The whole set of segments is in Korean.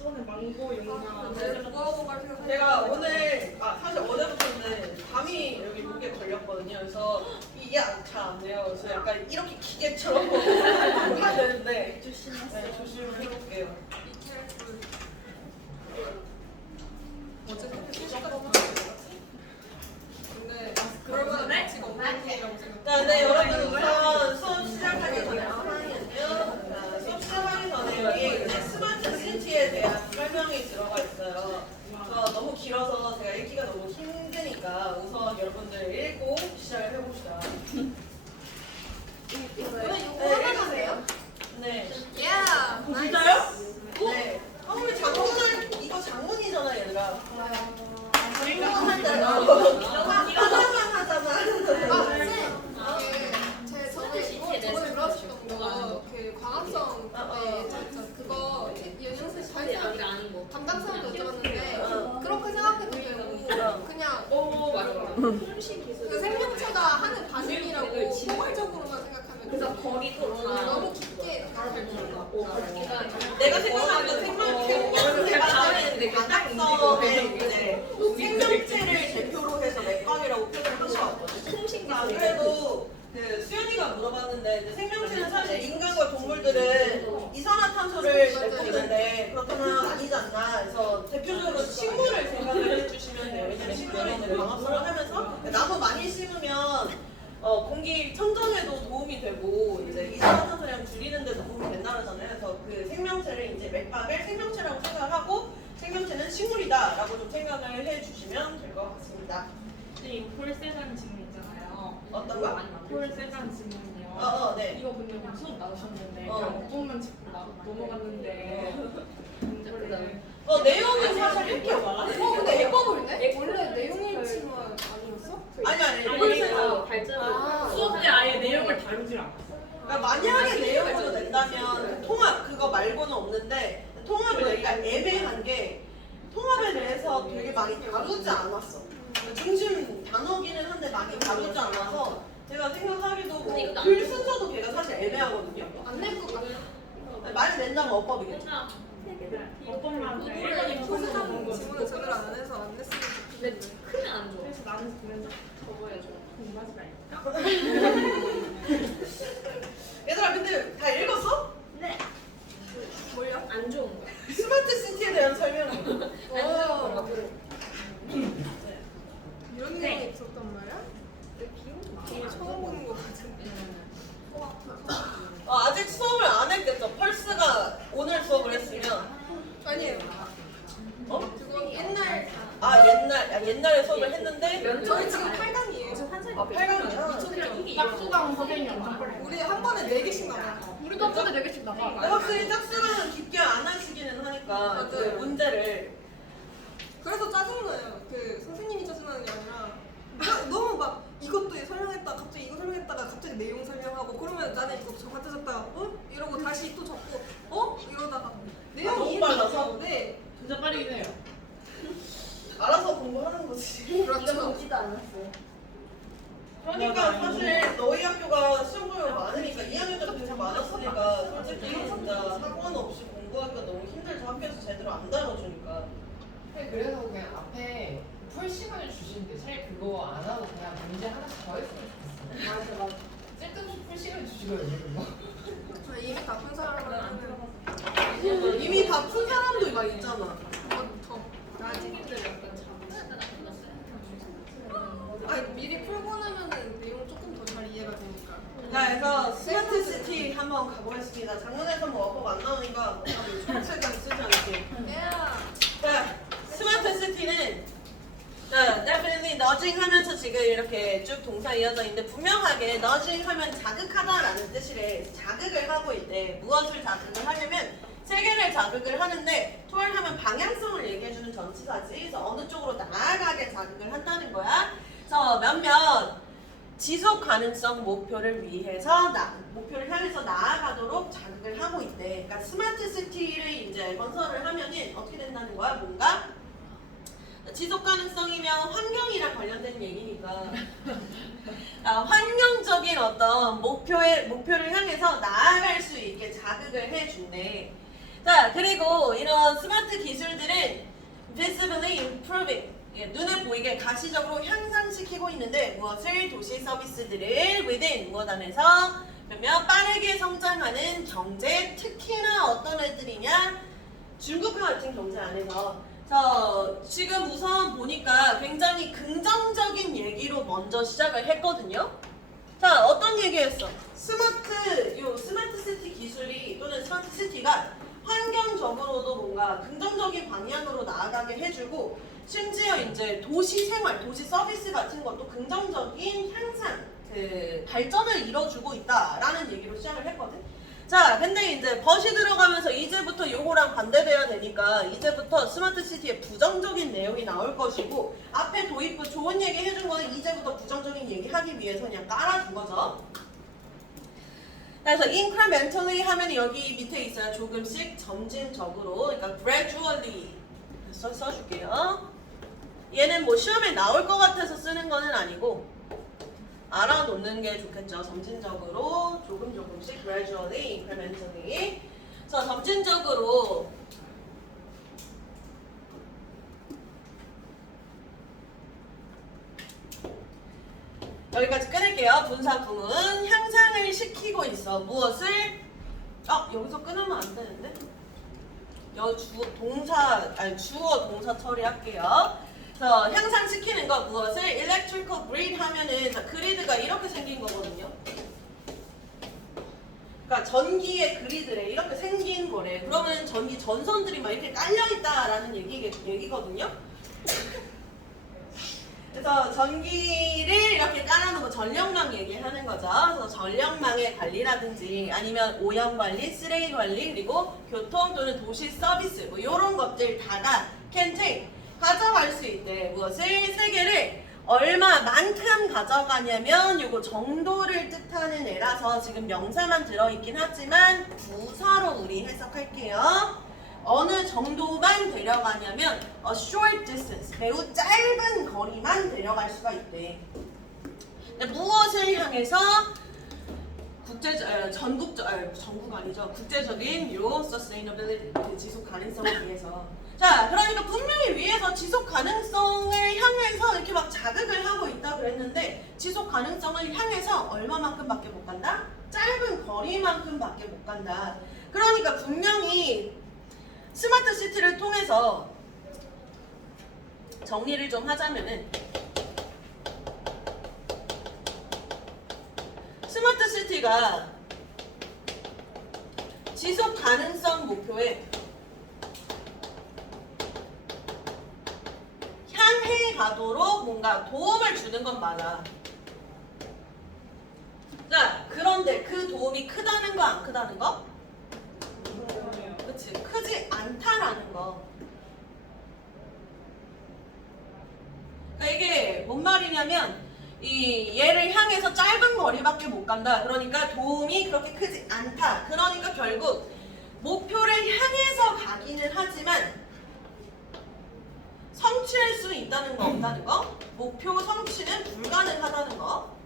전에 망고 영상. 제가 오늘 사실 어제부터인데 밤이 여기 목에 걸렸거든요. 그래서 이게 잘 안 돼요. 그래서 약간 이렇게 기계처럼 해야 되는데 네, 조심을 해볼게요. 어제 새벽 3시까지 근데 그러면 지금 없는 일이라고 생각해요. 자, 네, 여러분 우선 수업 시작하기 전에 수업 시작하기 전에 여기 이제 스마트 시티에 대한 설명이 들어가 있어요. 너무 길어서 제가 읽기가 너무 힘드니까 우선 여러분들 읽고 시작을 해봅시다. 이거 하나만요? 네. 야, 진짜요? 네. 우리 장문을 이거 장문이잖아, 얘들아. 하나만 하잖아. 저번에 들었었던 거, 그 광합성 그거 연영생 담당사한테 여쭤봤는데 그렇게 생각해도 되고 그냥 그 생명체가 하는 반응이라고 포괄적으로만 생각하면 그래서 거기도 다 너무 깊게 내가 생각하는 생명체가 담당성의 이제 생명체를 대표로 해서 맥박이라고 표현을 한것 같거든요. 그래도 그 수연이가 물어봤는데 이제 생명체는 사실 인간과 동물들은 이산화탄소를 내뿜는데 그렇다면 아니지 않나. 그래서 대표적으로 식물을 생각을 해주시면 돼요. 왜냐면 식물은 이제 광합성을 하면서 나무 많이 심으면 공기 청정에도 도움이 되고 이제 이산화탄소량 줄이는 데도 도움이 된다 그러잖아요. 그래서 그 생명체를 이제 맥박을 생명체라고 생각하고 생명체는 식물이다라고 좀 생각을 해주시면 될 것 같습니다. 이 폴세산 질문 있잖아요. 어떤 거? 폴세산 질문이요. 네. 이거 근데 우리 수업 나오셨는데 그냥 목록만 짚고 넘어갔는데 내용은 사실 이렇게 많아. 근데 예뻐보이네? 원래 내용을 치면 아니었어? 아니 폴세산 수업 때 아예 내용을 다루질 않았어. 그러니까 만약에 내용으로 낸다면 통합 그거 말고는 없는데 통합을 내기가 애매한 게 통합에 대해서 되게 많이 다루지 않았어. 중심 단어기는 한데 많이 다루지 않아서 제가 생각하기도 글 순서도 걔가 사실 애매하거든요. 안 낼 것 같아. 말 낸다면 어법이겠죠. 어떤만 일본이 포스장 지문을 제대로 안 해서 안 냈으면 근데 좋겠는데. 크면 안 좋아. 그래서 나는 그냥 적어야죠. 공부하지 말까? 얘들아 근데 다 읽었어? 네. 뭘요? 안 좋은 거야. 스마트 시티에 대한 설명이에요. 이런 네. 내용이 있었단 말이야? 처음 보는 거 같은데. 아직 수업을 안 했겠죠. 펄스가 오늘 수업을 했으면 아니에요. 그건 옛날 옛날에 수업을 했는데 저희 지금 8강이에요. 8강이야. 짝수강 선생님이 엄청 빨리. 우리 한 번에 4개씩 나가요. 우리도 한 번에 4개씩 나가. 확실히 짝수강은 깊게 안 하시기는 하니까 그 맞아요. 문제를 그래서 짜증나요. 그 선생님이 짜증나는 게 아니라 너무 막 이것도 설명했다 갑자기 이거 설명했다가 갑자기 내용 설명하고 그러면 나는 이거 저거 찾았다가 이러고 다시 또 적고 이러다가 내용이 너무 이해가 안 빨라서? 돼요. 네. 진짜 빠르긴 해요. 알아서 공부하는 거지. 그렇죠. 그러니까 사실 너희 학교가 시험 보면 많으니까 2학년 때도 계속 많았으니까 솔직히 진짜 학원 없이 공부하기가 너무 힘들죠. 학교에서 제대로 안 다뤄주니까. 그래서 그냥 앞에 풀 시간을 주시는데 차라리 그거 안 하고 그냥 문제 하나씩 더 했으면 좋겠어. 맞아. 쓸데없이 풀 시간 주시거든요, 그거. 저 이미 다 푼 사람은 이미 다 푼 사람도 막 있잖아. 선생님들 약간 아니 미리 풀고 나면은 내용 조금 더 잘 이해가 되니까. 자, 그래서 스마트 시티 한번 가보겠습니다. 장문에서 뭐 어법 안 나오니까 총책은 쓰지 않을게. 자, 스마트 시티는 definitely nudging 하면서 지금 이렇게 쭉 동사 이어져 있는데 분명하게 nudging 하면 자극하다라는 뜻이래. 자극을 하고 있대. 무엇을 자극을 하냐면 세계를 자극을 하는데 towards 하면 방향성을 얘기해주는 전치사지. 그래서 어느 쪽으로 나아가게 자극을 한다는 거야. 그래서 몇몇 지속 가능성 목표를 위해서 목표를 향해서 나아가도록 자극을 하고 있대. 그러니까 스마트 시티를 이제 건설을 하면은 어떻게 된다는 거야? 뭔가 지속 가능성이면 환경이랑 관련된 얘기니까 환경적인 어떤 목표를 향해서 나아갈 수 있게 자극을 해준대. 자, 그리고 이런 스마트 이게 가시적으로 향상시키고 있는데 무엇을 도시 서비스들을 within 무엇 안에서 그러면 빠르게 성장하는 경제 특히나 어떤 애들이냐 중국과 같은 경제 안에서 지금 우선 보니까 굉장히 긍정적인 얘기로 먼저 시작을 했거든요. 자, 어떤 얘기했어? 스마트 시티 기술이 또는 스마트 시티가 환경적으로도 뭔가 긍정적인 방향으로 나아가게 해주고 심지어 이제 도시 생활, 도시 서비스 같은 것도 긍정적인 향상, 발전을 이뤄주고 있다라는 얘기로 시작을 했거든. 자, 근데 이제 벗이 들어가면서 이제부터 요거랑 반대돼야 되니까 이제부터 스마트 시티의 부정적인 내용이 나올 것이고 앞에 도입부 좋은 얘기 해준 거는 이제부터 부정적인 얘기 하기 위해서 그냥 깔아준 거죠. 그래서 incrementally 하면 여기 밑에 있어요. 조금씩 점진적으로, 그러니까 gradually 써줄게요. 얘는 뭐 시험에 나올 것 같아서 쓰는 거는 아니고 알아놓는 게 좋겠죠. 점진적으로, 조금씩, gradually, incrementally. 자, 점진적으로 여기까지 끊을게요. 분사 구문 향상을 시키고 있어. 무엇을? 여기서 끊으면 안 되는데? 주어 동사 처리할게요. 그래서 향상시키는 거 무엇을? electrical grid 하면은 그리드가 이렇게 생긴 거거든요. 그러니까 전기의 그리드래. 이렇게 생긴 거래. 그러면 전기 전선들이 막 이렇게 깔려있다라는 얘기거든요. 그래서 전기를 이렇게 깔아놓은 거 전력망 얘기하는 거죠. 그래서 전력망의 관리라든지 아니면 오염 관리, 쓰레기 관리, 그리고 교통 또는 도시 서비스 뭐 이런 것들 다가 can take 가져갈 수 있대. 무엇을? 세계를 얼마만큼 가져가냐면 요거 정도를 뜻하는 애라서 지금 명사만 들어있긴 하지만 부사로 우리 해석할게요. 어느 정도만 데려가냐면 a short distance, 매우 짧은 거리만 데려갈 수가 있대. 근데 무엇을 향해서? 전국 아니죠. 국제적인 요 sustainability, 지속 가능성을 위해서. 자, 그러니까 분명히 위에서 지속 가능성을 향해서 이렇게 막 자극을 하고 있다 그랬는데 지속 가능성을 향해서 얼마만큼밖에 못 간다? 짧은 거리만큼밖에 못 간다. 그러니까 분명히 스마트 시티를 통해서 정리를 좀 하자면은 스마트 시티가 지속 가능성 목표에 향해 가도록 뭔가 도움을 주는 건 맞아. 자, 그런데 그 도움이 크다는 거 안 크다는 거? 그치, 크지 않다라는 거. 그러니까 이게 뭔 말이냐면 얘를 향해서 짧은 거리밖에 못 간다. 그러니까 도움이 그렇게 크지 않다. 그러니까 결국 목표를 향해서 가기는 하지만 성취할 수 있다는 거 없다는 거? 목표 성취는 불가능하다는 거.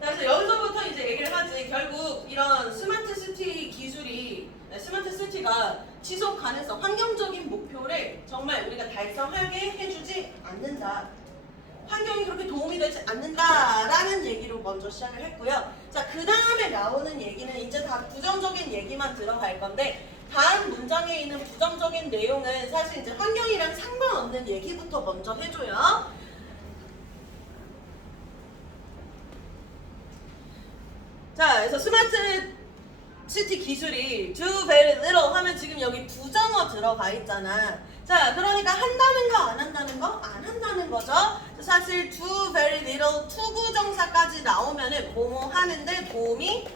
그래서 여기서부터 이제 얘기를 하지. 결국 이런 스마트 시티 기술이, 스마트 시티가 지속 가능성, 환경적인 목표를 정말 우리가 달성하게 해주지 않는다. 환경이 그렇게 도움이 되지 않는다라는 얘기로 먼저 시작을 했고요. 자, 그 다음에 나오는 얘기는 이제 다 부정적인 얘기만 들어갈 건데 다음 문장에 있는 부정적인 내용은 사실 이제 환경이랑 상관없는 얘기부터 먼저 해줘요. 자, 그래서 스마트 시티 기술이 do very little 하면 지금 여기 부정어 들어가 있잖아. 자, 그러니까 한다는 거 안 한다는 거? 안 한다는 거죠. 사실 do very little 투부정사까지 나오면은 뭐뭐 하는데 도움이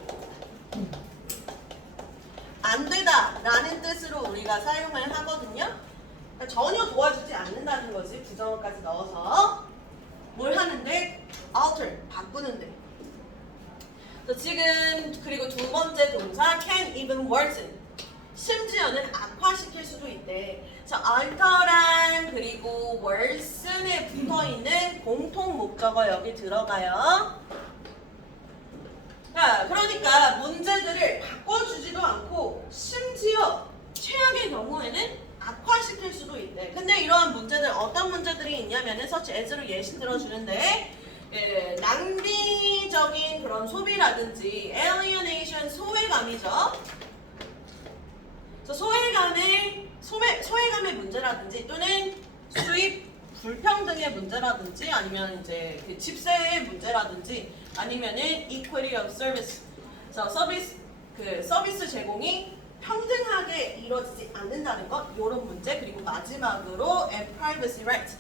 안 되다 라는 뜻으로 우리가 사용을 하거든요. 그러니까 전혀 도와주지 않는다는 거지. 부정어까지 넣어서 뭘 하는데? alter, 바꾸는데. 지금 그리고 두 번째 동사 can even worsen, 심지어는 악화시킬 수도 있대. 자, alter랑 그리고 worsen에 붙어있는 공통 목적어 여기 들어가요. 자, 그러니까 문제들을 바꿔주지도 않고 심지어 최악의 경우에는 악화시킬 수도 있대. 근데 이러한 문제들 어떤 문제들이 있냐면은 such as로 예시 들어주는데 낭비적인 그런 소비라든지 alienation 소외감이죠. 그래서 소외감의 문제라든지 또는 수입 불평등의 문제라든지 아니면 이제 그 집세의 문제라든지 아니면은 equity of service. 그래서 서비스 제공이 평등하게 이루어지지 않는다는 것, 이런 문제. 그리고 마지막으로 and privacy rights.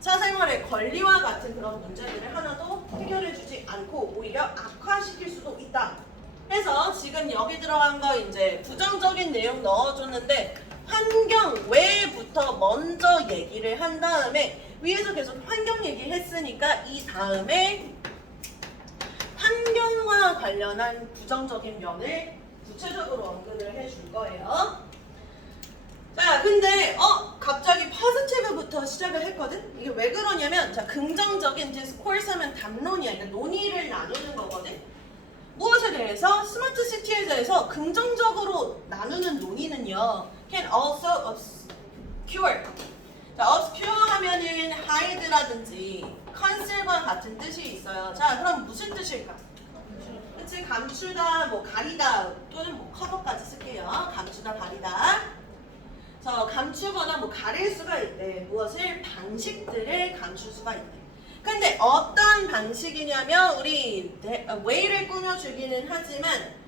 사생활의 권리와 같은 그런 문제들을 하나도 해결해주지 않고 오히려 악화시킬 수도 있다. 해서 지금 여기 들어간 거 이제 부정적인 내용 넣어줬는데 환경 외부터 먼저 얘기를 한 다음에 위에서 계속 환경 얘기했으니까 이 다음에 환경과 관련한 부정적인 면을 구체적으로 언급을 해줄 거예요. 자, 근데 갑자기 포지티브부터 시작을 했거든? 이게 왜 그러냐면 자, 긍정적인 디스코스 하면 담론이야. 그러니까 논의를 나누는 거거든? 무엇에 대해서? 스마트 시티에 대해서 긍정적으로 나누는 논의는요. can also obscure. 자, obscure 하면은 hide라든지 conceal과 같은 뜻이 있어요. 자, 그럼 무슨 뜻일까? 그치? 감추다, 뭐 가리다 또는 뭐 커버까지 쓸게요. 감추다, 가리다. 그래서 감추거나 뭐 가릴 수가 있대. 무엇을? 방식들을 감출 수가 있대. 근데 어떤 방식이냐면 우리 way를 꾸며주기는 하지만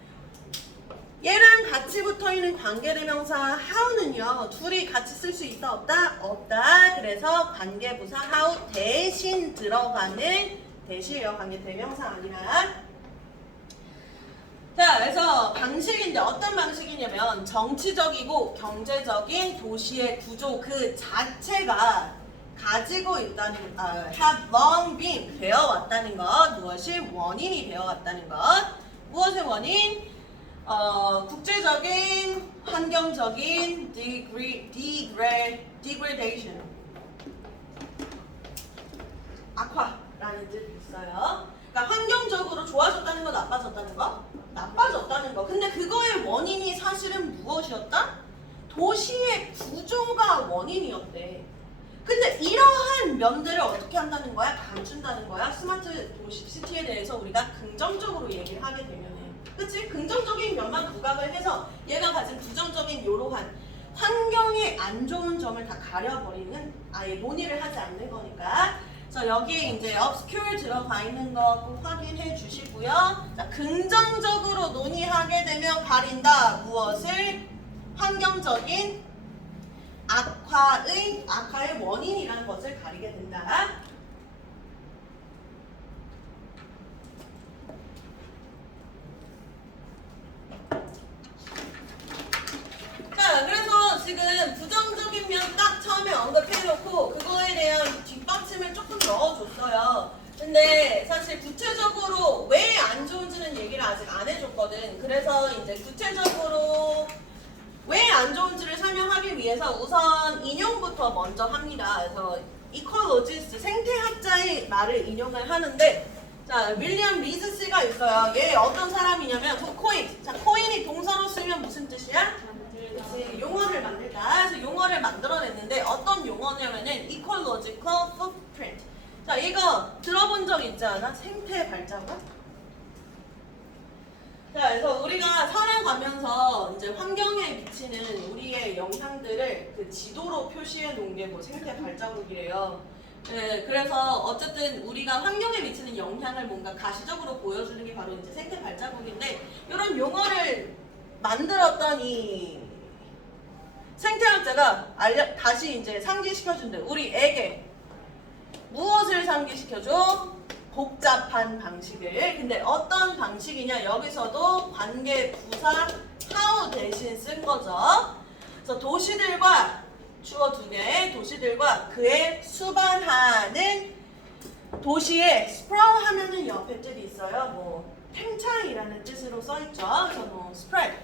얘랑 같이 붙어있는 관계대명사 how는요. 둘이 같이 쓸 수 있다 없다? 없다. 그래서 관계부사 how 대신 들어가는 대시예요. 관계대명사 아니라. 자, 그래서 방식인데 어떤 방식이냐면 정치적이고 경제적인 도시의 구조 그 자체가 가지고 있다는 have long been 되어왔다는 것. 무엇이? 원인이 되어왔다는 것. 무엇의 원인? 국제적인 환경적인 degradation 악화라는 뜻이 있어요. 그러니까 환경적으로 좋아졌다는 거, 나빠졌다는 거? 나빠졌다는 거. 근데 그거의 원인이 사실은 무엇이었다? 도시의 구조가 원인이었대. 근데 이러한 면들을 어떻게 한다는 거야? 감춘다는 거야. 스마트 도시 시티에 대해서 우리가 긍정적으로 얘기를 하게 되면은, 그치? 긍정적인 면만 부각을 해서 얘가 가진 부정적인 이러한 환경에 안 좋은 점을 다 가려버리는 아예 논의를 하지 않는 거니까. 그래서 여기에 이제 obscure 들어가 있는 거 꼭 확인해 주시고요. 자, 긍정적으로 논의하게 되면 가린다. 무엇을? 환경적인 악화의 원인이라는 것을 가리게 된다. 자, 그래서 지금 부정적인 면 딱 처음에 언급해놓고 그거에 대한 뒷받침을 조금 넣어줬어요. 근데 사실 구체적으로 왜 안 좋은지는 얘기를 아직 안 해줬거든. 그래서 이제 구체적으로 왜 안 좋은지를 설명하기 위해서 우선 인용부터 먼저 합니다. 그래서 이콜로지스트 생태학자의 말을 인용을 하는데, 자, 윌리엄 리즈 씨가 있어요. 얘 어떤 사람이냐면 코인. 자, 코인이 동사로 쓰면 무슨 뜻이야? 그치, 용어를 만들다. 그래서 용어를 만들어냈는데 어떤 용어냐면은 ecological footprint. 자, 이거 들어본 적 있지 않아? 생태 발자국? 자, 그래서 우리가 살아가면서 이제 환경에 미치는 우리의 영향들을 그 지도로 표시해 놓은 게 뭐 생태 발자국이래요. 네, 그래서 어쨌든 우리가 환경에 미치는 영향을 뭔가 가시적으로 보여주는 게 바로 이제 생태 발자국인데, 이런 용어를 만들었던 이 생태학자가 다시 이제 상기시켜준대. 우리에게 무엇을 상기시켜줘? 복잡한 방식을. 근데 어떤 방식이냐? 여기서도 관계 부사 how 대신 쓴 거죠. 그래서 도시들과 주어 두 개, 도시들과 그에 수반하는 도시에 sprout 하면은 옆에 뜻이 있어요. 뭐 팽창이라는 뜻으로 써있죠. 그래서 뭐 spread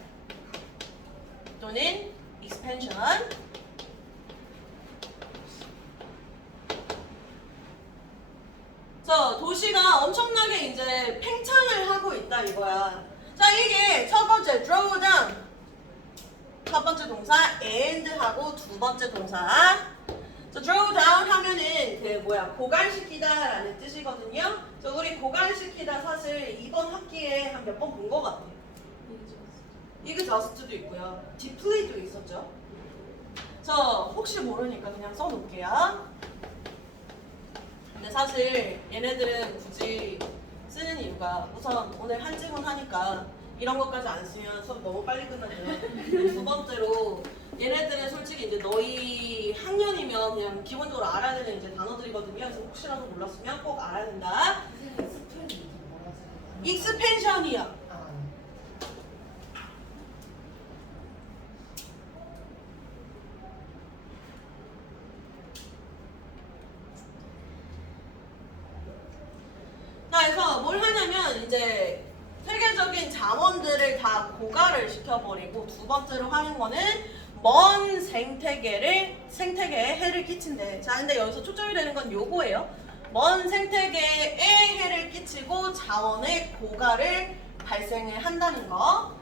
또는 expansion. 그래서 도시가 엄청나게 이제 팽창을 하고 있다 이거야. 자, 이게 첫 번째 draw down. 첫 번째 동사 and 하고 두 번째 동사. 자, draw down 하면은 그 고갈시키다라는 뜻이거든요. 저 우리 고갈시키다 사실 이번 학기에 한 몇 번 본 것 같아요. exhaust도 있고요. deplete도 있었죠. 저 혹시 모르니까 그냥 써놓을게요. 근데 사실 얘네들은 굳이 쓰는 이유가 우선 오늘 한 지문 하니까 이런 것까지 안 쓰면 수업 너무 빨리 끝나고요. 두 번째로 얘네들은 솔직히 이제 너희 학년이면 그냥 기본적으로 알아야 되는 이제 단어들이거든요. 그래서 혹시라도 몰랐으면 꼭 알아야 된다. 스프레이 뭐라고 하세요? 익스펜션이요. 아, 자, 그래서 뭘 하냐면 이제 세계적인 자원들을 다 고갈을 시켜버리고 두 번째로 하는 거는 먼 생태계에 해를 끼친대. 자, 근데 여기서 초점이 되는 건 요거예요. 먼 생태계에 해를 끼치고 자원의 고갈을 발생을 한다는 거.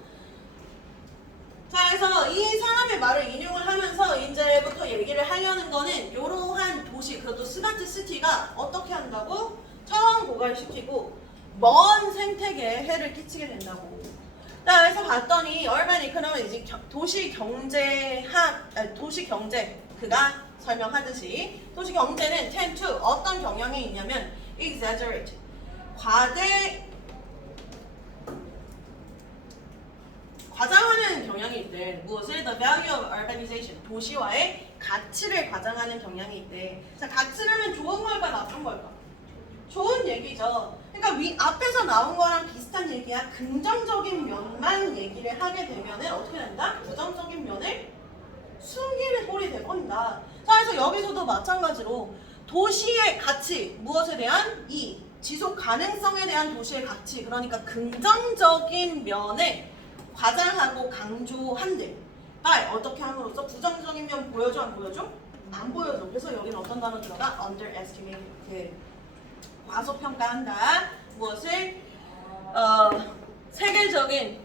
자, 그래서 이 사람의 말을 인용을 하면서 이제부터 얘기를 하려는 거는 이러한 도시, 그것도 스마트 시티가 어떻게 한다고? 처음 고갈시키고 먼 생태계에 해를 끼치게 된다고. 자, 그래서 봤더니 urban economy 이제 도시 경제 그가 설명하듯이 도시 경제는 tend to 어떤 경향이 있냐면 exaggerate 과장하는 경향이 있대. 무엇을? The value of urbanization 도시화의 가치를 과장하는 경향이 있대. 자, 가치라면 좋은 걸까 나쁜 걸까? 좋은 얘기죠. 그러니까 앞에서 나온 거랑 비슷한 얘기야. 긍정적인 면만 얘기를 하게 되면은 어떻게 된다? 부정적인 면을 숨기는 꼴이 돼버린다. 자, 그래서 여기서도 마찬가지로 도시의 가치, 무엇에 대한? 이 지속 가능성에 대한 도시의 가치, 그러니까 긍정적인 면을 과장하고 강조한대. 어떻게 함으로써 부정적인 면 보여줘 안 보여줘? 안 보여줘. 그래서 여기는 어떤 단어 들어가? underestimate. 과소평가한다. 무엇을? 세계적인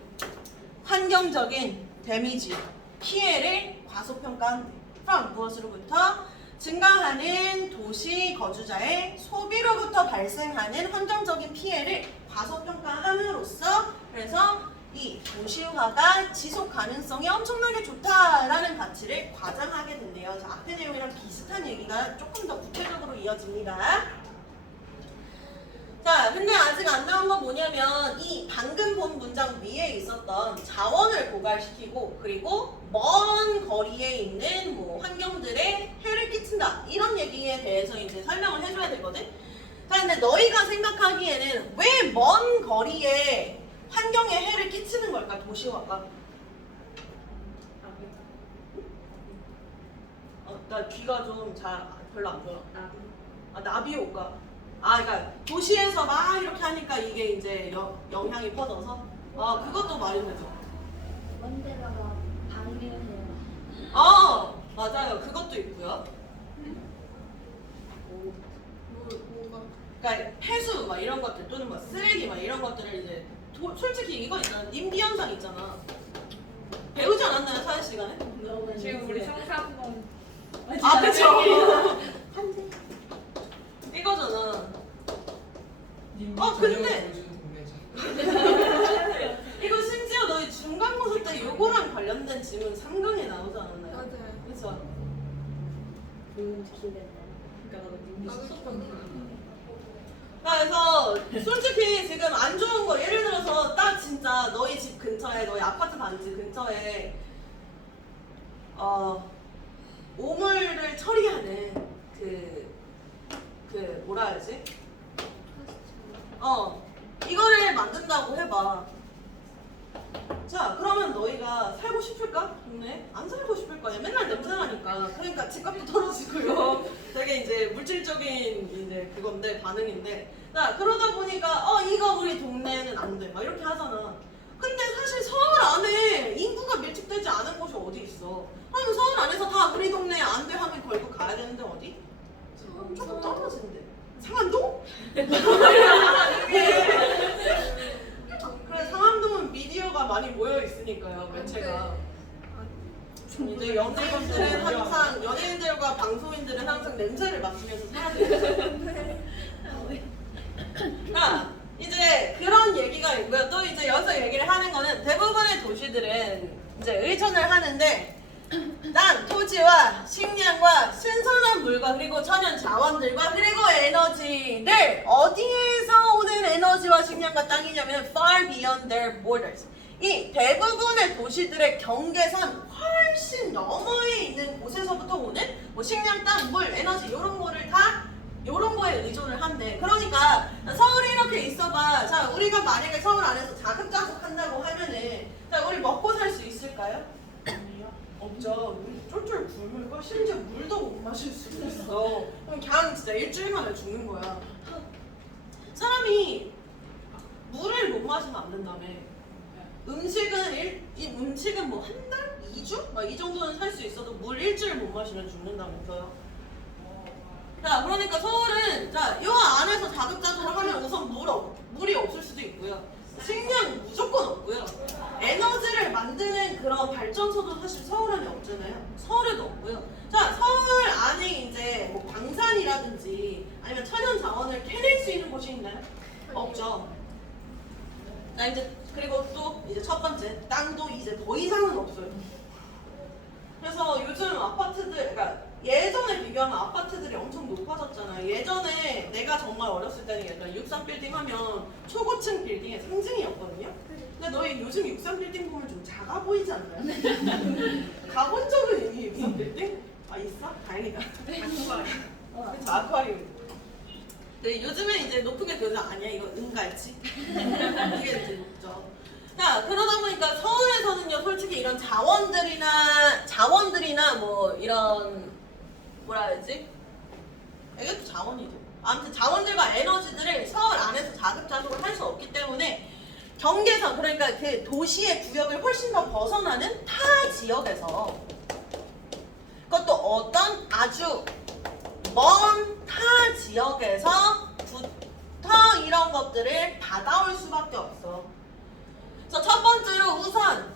환경적인 데미지, 피해를 과소평가한다. from 무엇으로부터? 증가하는 도시 거주자의 소비로부터 발생하는 환경적인 피해를 과소평가함으로써 그래서 이 도시화가 지속 가능성이 엄청나게 좋다라는 가치를 과장하게 된대요. 그래서 앞의 내용이랑 비슷한 얘기가 조금 더 구체적으로 이어집니다. 자, 근데 아직 안 나온 건 뭐냐면 이 방금 본 문장 위에 있었던 자원을 고갈시키고 그리고 먼 거리에 있는 환경들에 해를 끼친다 이런 얘기에 대해서 이제 설명을 해줘야 되거든. 자, 근데 너희가 생각하기에는 왜 먼 거리에 환경에 해를 끼치는 걸까? 도시화가. 나 귀가 좀 잘 별로 안 좋아. 나비 효과. 그러니까 도시에서 막 이렇게 하니까 이게 이제 영향이 퍼져서 그것도 말이 되죠. 먼데다가 방해해요. 맞아요. 그것도 있고요. 뭐가? 그러니까 폐수 막 이런 것들 또는 막 쓰레기 막 이런 것들을 이제 솔직히 이거 있잖아. 님비 현상 있잖아. 배우지 않았나요? 사회 시간에? 지금 우리 성사분 그쵸. 이거잖아. 근데 이거 심지어 너희 중간고사 때 요거랑 관련된 지문 3강에 나오지 않았나요? 맞아요. 그쵸? 그래서 솔직히 지금 안 좋은 거 예를 들어서 딱 진짜 너희 집 근처에 너희 아파트 단지 근처에 오물을 처리하는 뭐라 해야지? 이거를 만든다고 해봐. 자, 그러면 너희가 살고 싶을까? 동네? 안 살고 싶을 거야. 맨날 냄새나니까. 그러니까 집값도 떨어지고요. 되게 이제 물질적인 이제 그건데, 반응인데. 자, 그러다 보니까, 이거 우리 동네는 안 돼. 막 이렇게 하잖아. 근데 사실 서울 안에 인구가 밀집되지 않은 곳이 어디 있어? 그럼 서울 안에서 다 우리 동네 안 돼 하면 결국 가야 되는데 어디? 조금 떨어진대. 상암동? 그래, 상암동은 미디어가 많이 모여 있으니까요, 매체가. 이제 연예인들은 항상 연예인들과 방송인들은 항상 냄새를 맡으면서 살아야 돼요. 이제 그런 얘기가 있고요. 또 이제 여기서 얘기를 하는 거는 대부분의 도시들은 이제 의존을 하는데 땅, 토지와 식량과 신선한 물과 그리고 천연 자원들과 그리고 에너지들 어디에서 오는 에너지와 식량과 땅이냐면 far beyond their borders. 이 대부분의 도시들의 경계선 훨씬 너머에 있는 곳에서부터 오는 뭐 식량, 땅, 물, 에너지 이런 거를 다 이런 거에 의존을 한대. 그러니까 서울에 이렇게 있어봐. 자, 우리가 만약에 서울 안에서 자급자족 한다고 하면은 자, 우리 먹고 살 수 있을까요? 없죠. 우리 쫄쫄 굶을걸. 심지어 물도 못 마실 수도 있어. 그럼 그냥 진짜 일주일 만에 죽는 거야. 사람이 물을 못 마시면 안 된다며. 음식은 뭐 한 달? 2주? 막 이 정도는 살 수 있어도 물 일주일 못 마시면 죽는다면서요. 자, 그러니까 서울은 자, 요 안에서 자급자족을 하면 우선 물이 없을 수도 있고요. 식량 무조건 없고요. 에너지를 만드는 그런 발전소도 사실 서울 안에 없잖아요. 서울에도 없고요. 자, 서울 안에 이제 뭐 광산이라든지 아니면 천연 자원을 캐낼 수 있는 곳이 있나요? 없죠. 자, 이제 그리고 또 이제 첫 번째 땅도 이제 더 이상은 없어요. 그래서 요즘 아파트들, 그러니까 예전에 비교하면 아파트들이 엄청 높아졌잖아요. 예전에 내가 정말 어렸을 때는 약간 63빌딩 하면 초고층 빌딩의 상징이었거든요. 근데 너희 요즘 63빌딩 보면 좀 작아 보이지 않나요? 가본 적은 있니 63빌딩? 아 있어? 다행이다. 그쵸, 아쿠아리움. 근데 요즘에 이제 높은 게 그거 아니야. 이거 은갈치. 이게 이제 높죠. 자, 그러다 보니까 서울에서는요, 솔직히 이런 자원들이나 뭐 이런 뭐라 해야지? 이게 자원이죠. 아무튼 자원들과 에너지들을 서울 안에서 자급자족을 할 수 없기 때문에 경계선, 그러니까 그 도시의 구역을 훨씬 더 벗어나는 타 지역에서 그것도 어떤 아주 먼 타 지역에서부터 이런 것들을 받아올 수밖에 없어. 그래서 첫 번째로 우선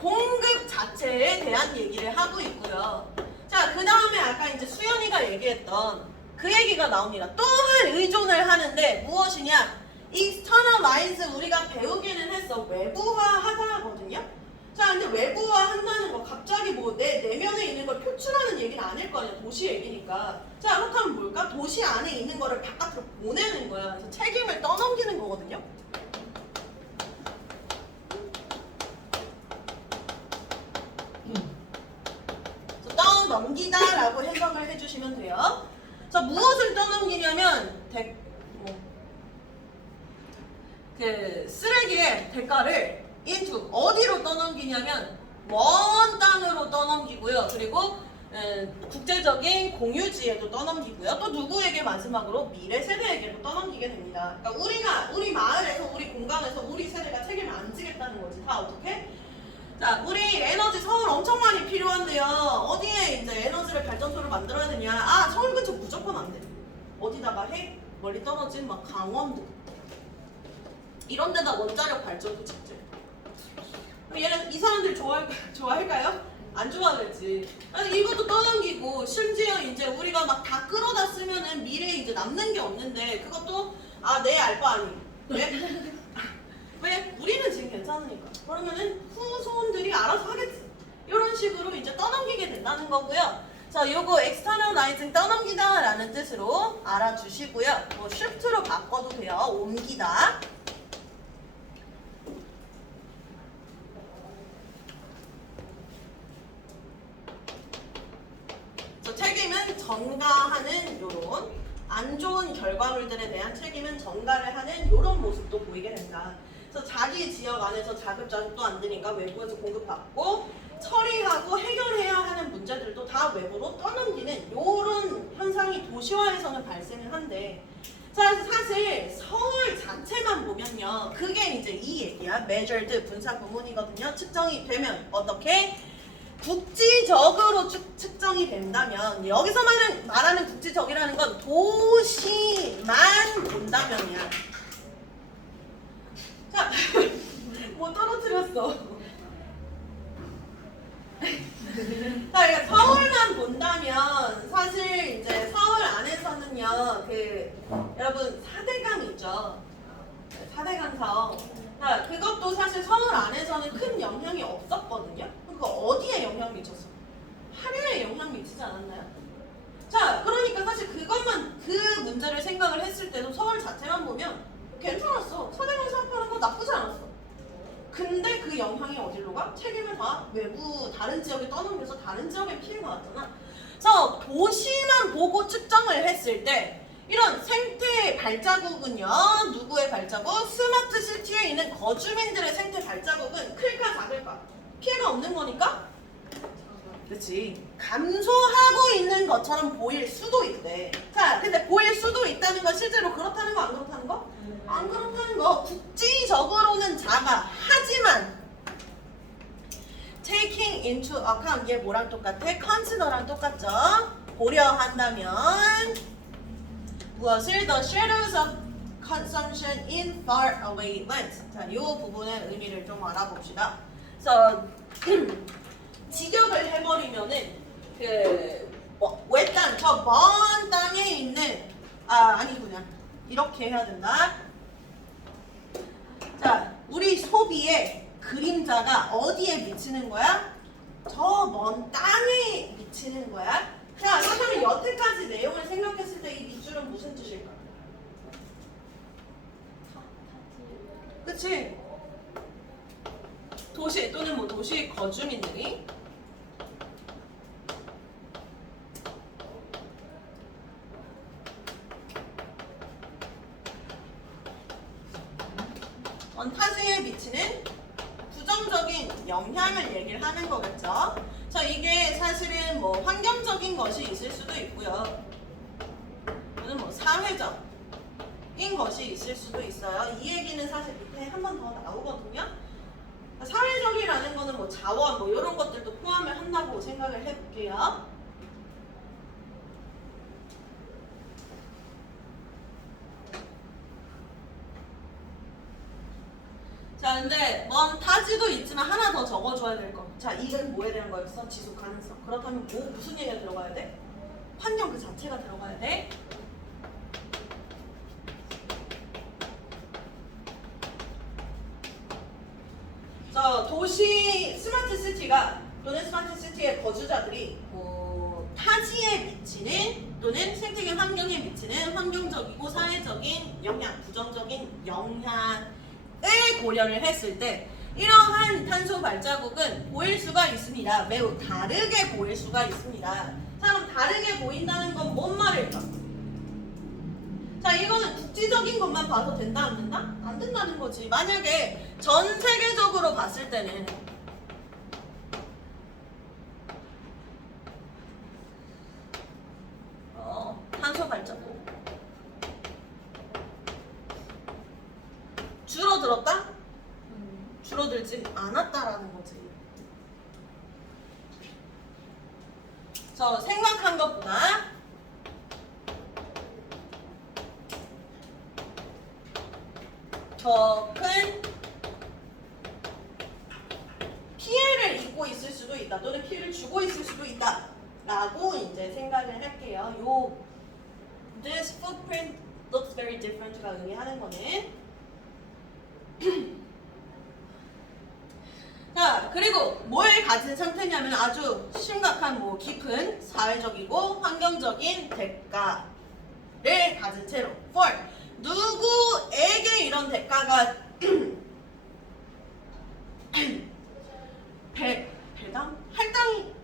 공급 자체에 대한 얘기를 하고 있고요. 자, 그 다음에 아까 이제 수연이가 얘기했던 그 얘기가 나옵니다. 또한 의존을 하는데 무엇이냐? external lines 우리가 배우기는 했어. 외부화하다거든요. 자, 근데 외부화한다는 거 갑자기 뭐 내 내면에 있는 걸 표출하는 얘기는 아닐 거 아니야. 도시 얘기니까. 자, 그렇게 하면 뭘까? 도시 안에 있는 거를 바깥으로 보내는 거야. 그래서 책임을 떠넘기는 거거든요. 떠넘기다라고 해석을 해주시면 돼요. 자, 무엇을 떠넘기냐면 그 쓰레기의 대가를 into 어디로 떠넘기냐면 먼 땅으로 떠넘기고요. 그리고 국제적인 공유지에도 떠넘기고요. 또 누구에게 마지막으로 미래 세대에게도 떠넘기게 됩니다. 그러니까 우리 마을에서 우리 공간에서 우리 세대가 책임을 안 지겠다는 거지. 다 어떻게? 자, 우리 에너지 서울 엄청 많이 필요한데요. 어디에 이제 에너지를 발전소를 만들어야 되냐? 아, 서울 근처 무조건 안 돼. 어디다가 해? 멀리 떨어진 막 강원도 이런 데다 원자력 발전소 짓지. 얘는 이 사람들 좋아할까요? 안 좋아하겠지. 이것도 떠넘기고 심지어 이제 우리가 막 다 끌어다 쓰면은 미래에 이제 남는 게 없는데 그것도 내 알 바 아니. 왜? 왜? 우리는 지금 괜찮으니까. 그러면은 후손들이 알아서 하겠지. 이런 식으로 이제 떠넘기게 된다는 거고요. 자, 요거 externalizing 떠넘기다 라는 뜻으로 알아주시고요. 뭐 shift로 바꿔도 돼요. 옮기다. 책임은 전가하는 요런 안 좋은 결과물들에 대한 책임은 전가를 하는 요런 모습도 보이게 된다. 그래서 자기 지역 안에서 자급자족도 안 되니까 외부에서 공급받고 처리하고 해결해야 하는 문제들도 다 외부로 떠넘기는 요런 현상이 도시화에서는 발생을 한대. 자, 그래서 사실 서울 자체만 보면요, 그게 이제 이 얘기야. measured 분사 구문이거든요. 측정이 되면 어떻게? 국지적으로 측정이 된다면, 여기서 말하는 국지적이라는 건 도시만 본다면이야. 자, 뭐 떨어뜨렸어. 그러니까 서울만 본다면 사실 이제 서울 안에서는요, 여러분 4대강 있죠. 4대강 사업. 그것도 사실 서울 안에서는 큰 영향이 없었거든요. 그거 어디에 영향 미쳤어? 하류에 영향 미치지 않았나요? 자, 그러니까 사실 그 문제를 생각을 했을 때도 서울 자체만 보면 괜찮았어. 4대강 사업하는 거 나쁘지 않았어. 근데 그 영향이 어디로 가? 책임을 다 외부 다른 지역에 떠넘겨서 다른 지역에 피해가 왔잖아. 그래서 도시만 보고 측정을 했을 때 이런 생태 발자국은요, 누구의 발자국? 스마트 시티에 있는 거주민들의 생태 발자국은 클까 작을까? 피해가 없는 거니까? 그렇지. 감소하고 있는 것처럼 보일 수도 있대. 자, 근데 보일 수도 있다는 건 실제로 그렇다는 거 안 그렇다는 거? 안 그렇다는 거. 국지적으로는 작아. 하지만 taking into account 얘 뭐랑 똑같아? consider랑 똑같죠? 고려한다면 무엇을? The shadows of consumption in far away lands. 자, 이 부분의 의미를 좀 알아봅시다. 그래서 직역을 해버리면은 외딴 저 먼 땅에 있는 아니구나. 이렇게 해야 된다. 자, 우리 소비의 그림자가 어디에 미치는 거야? 저 먼 땅에 미치는 거야. 자, 그렇다면 여태까지 내용을 생각했을 때 이 밑줄은 무슨 뜻일까? 그치? 도시 또는 뭐 도시 거주민들이 타지에 미치는 부정적인 영향을 얘기를 하는 거겠죠. 자, 이게 사실은 뭐 환경적인 것이 있을 수도 있고요. 또는 뭐 사회적인 것이 있을 수도 있어요. 이 얘기는 사실 밑에 한 번 더 나오거든요. 사회적이라는 거는 뭐 자원 뭐 이런 것들도 포함을 한다고 생각을 해볼게요. 자, 근데 먼 타지도 있지만 하나 더 적어줘야 될 거. 자, 이건 뭐에 대한 거였어? 지속 가능성. 그렇다면 뭐 무슨 얘기가 들어가야 돼? 환경 그 자체가 들어가야 돼. 자, 도시 스마트 시티가 또는 스마트 시티의 거주자들이 타지에 미치는 또는 생태계 환경에 미치는 환경적이고 사회적인 영향, 부정적인 영향을 고려를 했을 때 이러한 탄소 발자국은 보일 수가 있습니다. 매우 다르게 보일 수가 있습니다. 자, 그럼 다르게 보인다는 건 뭔 말일까? 자, 이거는 국지적인 것만 봐도 된다 안 된다? 안 된다는 거지. 만약에 전 세계적으로 봤을 때는 탄소 발자국 줄어들었다? 줄어들진 않았다라는 거지. 저 생각한 것보다 더 큰 피해를 입고 있을 수도 있다 또는 피해를 주고 있을 수도 있다 라고 이제 생각을 할게요. This footprint looks very different가 의미하는 거는 자, 그리고 뭘 가진 상태냐면 아주 심각한 뭐 깊은 사회적이고 환경적인 대가를 가진 채로 for 누구에게 이런 대가가 배당? 할당이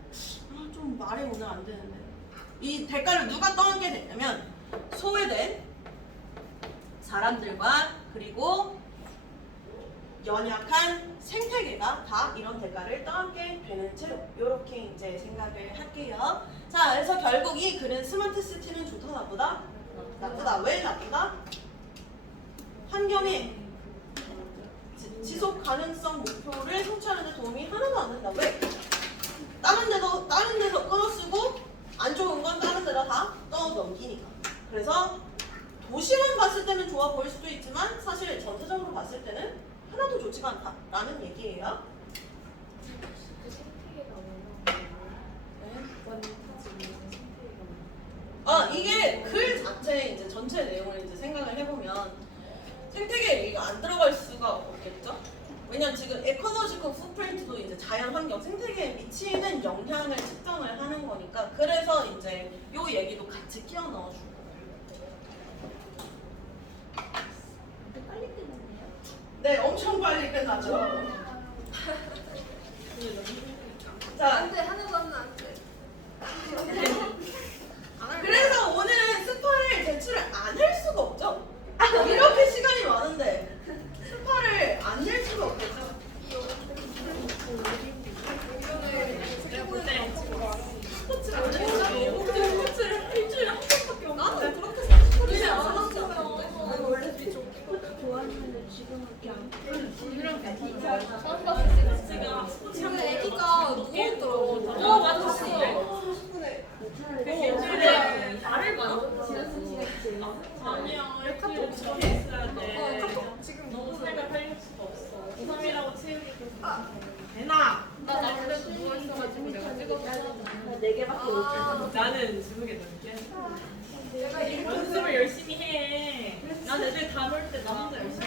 좀 말이 오늘 안 되는데 이 대가를 누가 떠안게 되냐면 소외된 사람들과 그리고 연약한 생태계가 다 이런 대가를 떠안게 되는 채로 이렇게 이제 생각을 할게요. 자, 그래서 결국 이 글은 스마트 시티는 좋다 나쁘다? 나쁘다. 왜 나쁘다? 환경의 지속 가능성 목표를 성취하는 데 도움이 하나도 안 된다. 왜? 다른 데서 끌어쓰고 안 좋은 건 다른 데다 다 떠넘기니까. 그래서 도시만 봤을 때는 좋아 보일 수도 있지만 사실 전체적으로 봤을 때는 하나도 좋지가 않다라는 얘기예요. 그 생태계가 얼마나 그 에코로지컬 풋프린트도 이제 자연 환경 생태계에 미치는 영향을 측정을 하는 거니까 그래서 이제 요 얘기도 같이 끼워 넣어준 거예요. 근데 빨리 끝났네요. 네, 엄청 빨리 끝나죠. 자, 안돼 하나도 안 돼. 그래서 오늘은 스파를 제출을 안 할 수가 없죠. 이렇게 시간이 많은데 스파를 안 낼 수가 없겠죠. 스포츠를 안 했죠. 스포츠를 일주일에 한 번밖에 없는데. 나는 그렇게 스포츠를 안 안 하잖아요. 내가 원래 되게 좋게. 스포츠 좋아하는데 지금은 그냥 오늘은 괜찮아. 처음 봤을 때 제가 스포츠 지금 애기가 누워있더라고. 맞아. 차라리 일주일에 말을 많이 지냈지. 아니야 이렇게 저기 있어야 돼. 카톡 지금 너무 누구 삶을 살릴 수가 없어. 2~3이라고 채우기도 아. 되나? 나 그래도 누워있어가지고 내가 찍어서 4개밖에 못 아. 나는 모르겠는데. 내가 연습을 열심히 해. 난 애들 다 놀 때 나 혼자 열심히